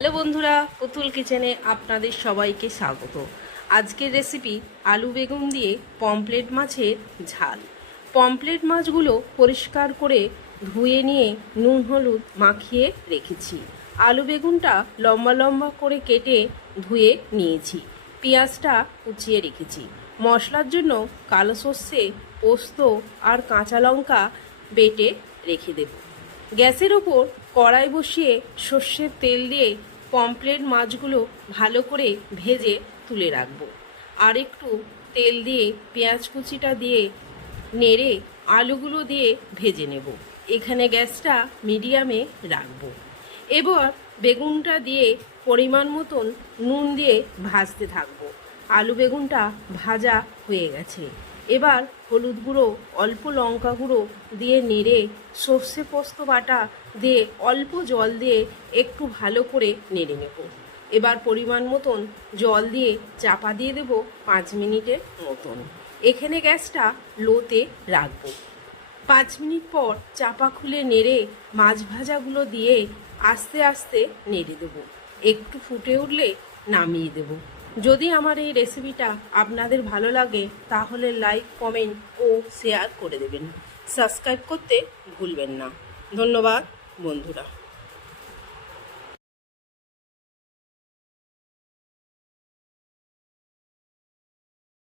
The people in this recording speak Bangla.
হ্যালো বন্ধুরা, পুতুল কিচেনে আপনাদের সবাইকে স্বাগত। আজকের রেসিপি আলু বেগুন দিয়ে পমপ্লেট মাছের ঝাল। পমপ্লেট মাছগুলো পরিষ্কার করে ধুয়ে নিয়ে নুন হলুদ মাখিয়ে রেখেছি। আলু বেগুনটা লম্বা লম্বা করে কেটে ধুয়ে নিয়েছি। পেঁয়াজটা কুচিয়ে রেখেছি। মশলার জন্য কালো সর্ষে, পোস্ত আর কাঁচা লঙ্কা বেটে রেখে দেবো। গ্যাসের ওপর কড়াই বসিয়ে সর্ষের তেল দিয়ে পমপ্লেট মাছগুলো ভালো করে ভেজে তুলে রাখব। আর একটু তেল দিয়ে পেঁয়াজ কুচিটা দিয়ে নেড়ে আলুগুলো দিয়ে ভেজে নেব। এখানে গ্যাসটা মিডিয়ামে রাখব। এবার বেগুনটা দিয়ে পরিমাণ মতন নুন দিয়ে ভাজতে থাকব। আলু বেগুনটা ভাজা হয়ে গেছে। এবার হলুদ গুঁড়ো, অল্প লঙ্কা গুঁড়ো দিয়ে নেড়ে সর্ষে পোস্ত বাটা দিয়ে অল্প জল দিয়ে একটু ভালো করে নেড়ে নেব। এবার পরিমাণ মতন জল দিয়ে চাপা দিয়ে দেব পাঁচ মিনিটের মতন। এখানে গ্যাসটা লোতে রাখব। পাঁচ মিনিট পর চাপা খুলে নেড়ে মাছ ভাজাগুলো দিয়ে আস্তে আস্তে নেড়ে দেবো। একটু ফুটে উঠলে নামিয়ে দেব। যদি আমার এই রেসিপিটা আপনাদের ভালো লাগে, তাহলে লাইক কমেন্ট ও শেয়ার করে দেবেন। সাবস্ক্রাইব করতে ভুলবেন না। ধন্যবাদ, বন্ধুরা।